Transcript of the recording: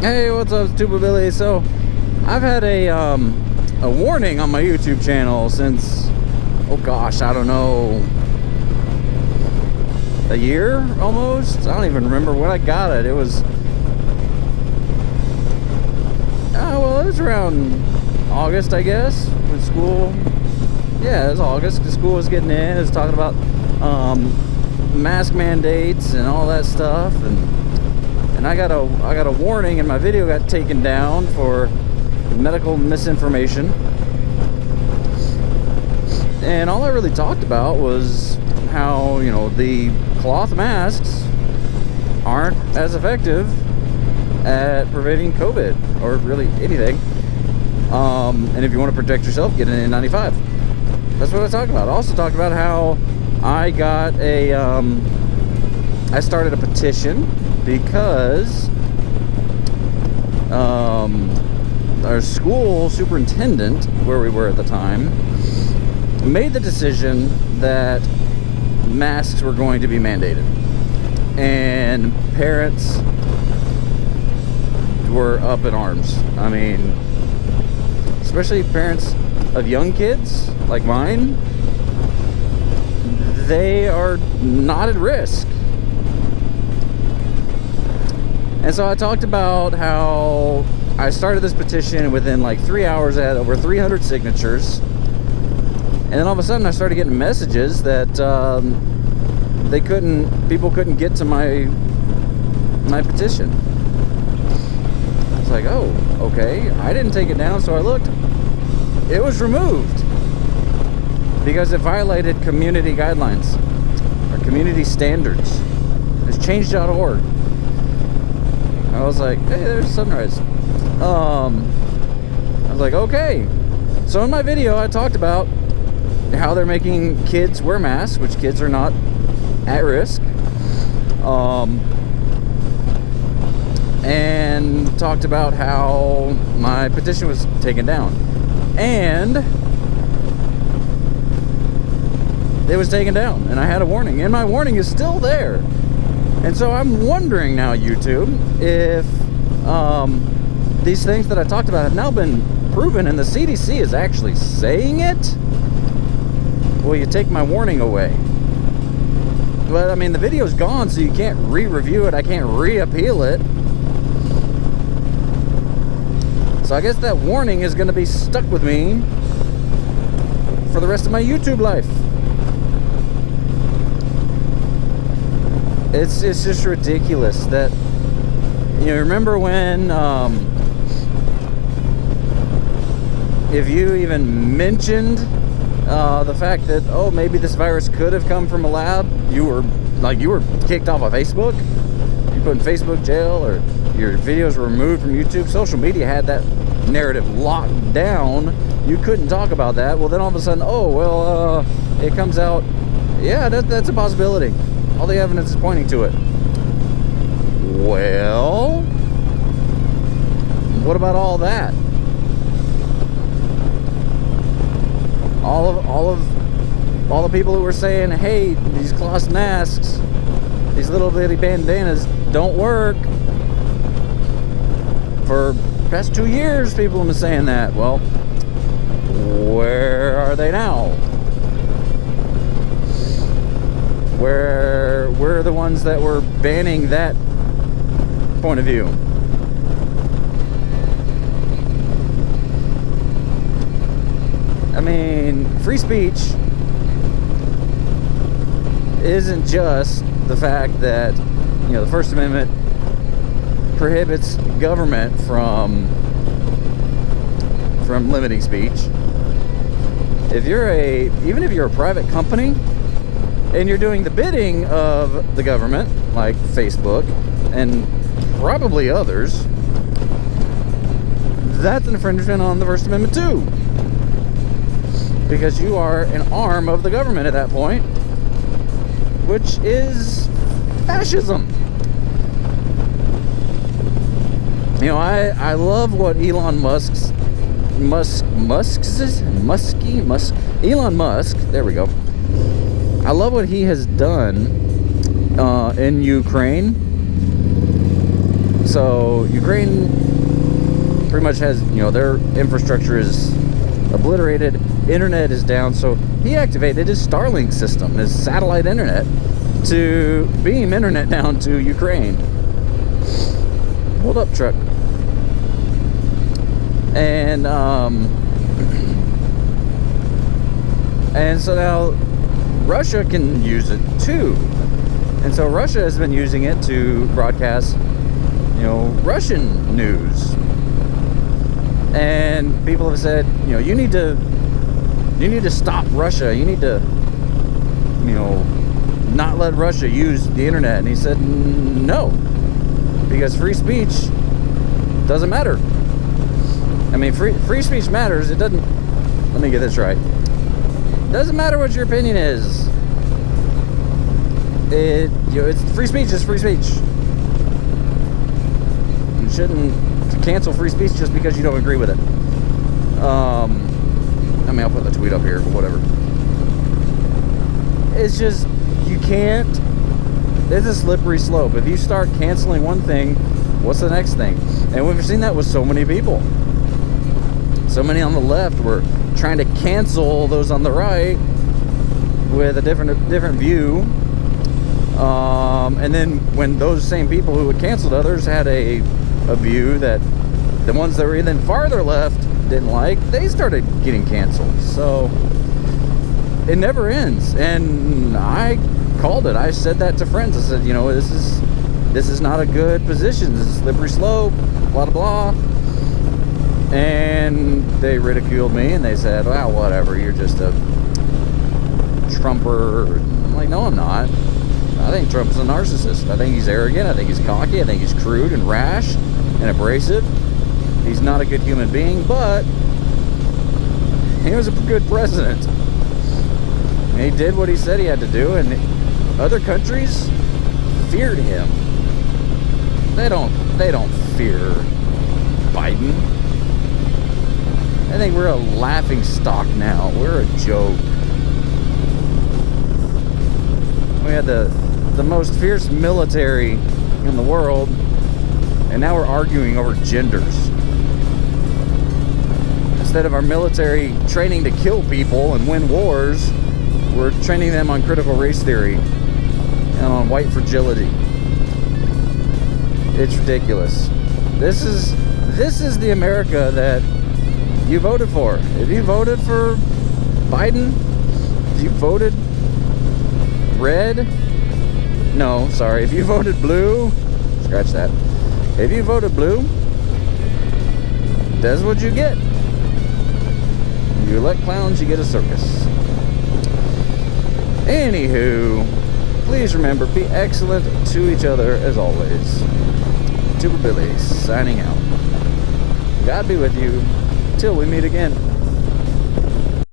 Hey, what's up, Stupid Billy? So, I've had a warning on my YouTube channel since, oh gosh, I don't know, a year almost? I don't even remember when I got it. It was, it was around August, I guess, when school, yeah, it was August, because school was getting in. It was talking about mask mandates and all that stuff, and I got a warning, and my video got taken down for medical misinformation. And all I really talked about was how, you know, the cloth masks aren't as effective at preventing COVID or really anything. And if you want to protect yourself, get an N95. That's what I talked about. I also talked about how I got I started a petition because our school superintendent, where we were at the time, made the decision that masks were going to be mandated, and parents were up in arms. I mean, especially parents of young kids like mine, they are not at risk. And so I talked about how I started this petition, and within like 3 hours I had over 300 signatures. And then all of a sudden I started getting messages that people couldn't get to my petition. I was like, oh, okay. I didn't take it down, so I looked. It was removed because it violated community guidelines or community standards. It's change.org. I was like, hey, there's sunrise. I was like, okay. So in my video, I talked about how they're making kids wear masks, which kids are not at risk. And talked about how my petition was taken down. And it was taken down, and I had a warning, and my warning is still there. And so I'm wondering now, YouTube, if these things that I talked about have now been proven, and the CDC is actually saying it. Will you take my warning away? But I mean, the video's gone, so you can't re-review it. I can't re-appeal it. So I guess that warning is going to be stuck with me for the rest of my YouTube life. It's just ridiculous that, you know, remember when if you even mentioned the fact that, oh, maybe this virus could have come from a lab, you were kicked off of Facebook, you put in Facebook jail, or your videos were removed from YouTube. Social media had that narrative locked down. You couldn't talk about that. Well, then all of a sudden, oh, well, it comes out, yeah, that's a possibility. All the evidence is pointing to it. Well, what about all that? All the people who were saying, hey, these cloth masks, these little bitty bandanas don't work. For the past 2 years, people have been saying that. Well, where are they now? Where are the ones that were banning that point of view? I mean, free speech isn't just the fact that, you know, the First Amendment prohibits government from limiting speech. Even if you're a private company and you're doing the bidding of the government, like Facebook and probably others, that's an infringement on the First Amendment too. Because you are an arm of the government at that point, which is fascism. You know, I love what Elon Musk, there we go. I love what he has done in Ukraine So Ukraine pretty much has, their infrastructure is obliterated, internet is down, so he activated his Starlink system, his satellite internet, to beam internet down to Ukraine. Hold up, truck. And so now Russia can use it too. And so Russia has been using it to broadcast, Russian news. And people have said, you need to stop Russia. You need to, not let Russia use the internet. And he said, no, because free speech doesn't matter. I mean, free speech matters. It doesn't, let me get this right. It doesn't matter what your opinion is. It's free speech is free speech. You shouldn't cancel free speech just because you don't agree with it. I mean, I'll put the tweet up here, but whatever. It's just, you can't, it's a slippery slope. If you start canceling one thing, what's the next thing? And we've seen that with so many people. So many on the left were trying to cancel those on the right with a different view. And then when those same people who had canceled others had a view that the ones that were even farther left didn't like, they started getting canceled. So it never ends. And I called it. I said that to friends. I said, this is not a good position. This is a slippery slope, blah, blah, blah. And they ridiculed me and they said, well, whatever, you're just a Trumper. I'm like, no, I'm not. I think Trump's a narcissist. I think he's arrogant. I think he's cocky. I think he's crude and rash and abrasive. He's not a good human being, but he was a good president. And he did what he said he had to do, and other countries feared him. They don't fear Biden. I think we're a laughing stock now. We're a joke. We had the most fierce military in the world, and now we're arguing over genders. Instead of our military training to kill people and win wars, we're training them on critical race theory and on white fragility. It's ridiculous. This is the America that you voted for. If you voted for Biden, if you voted red, no, sorry, if you voted blue, scratch that. If you voted blue, that's what you get. You elect clowns, you get a circus. Anywho, please remember, be excellent to each other as always. Tuber Billy signing out. God be with you till we meet again.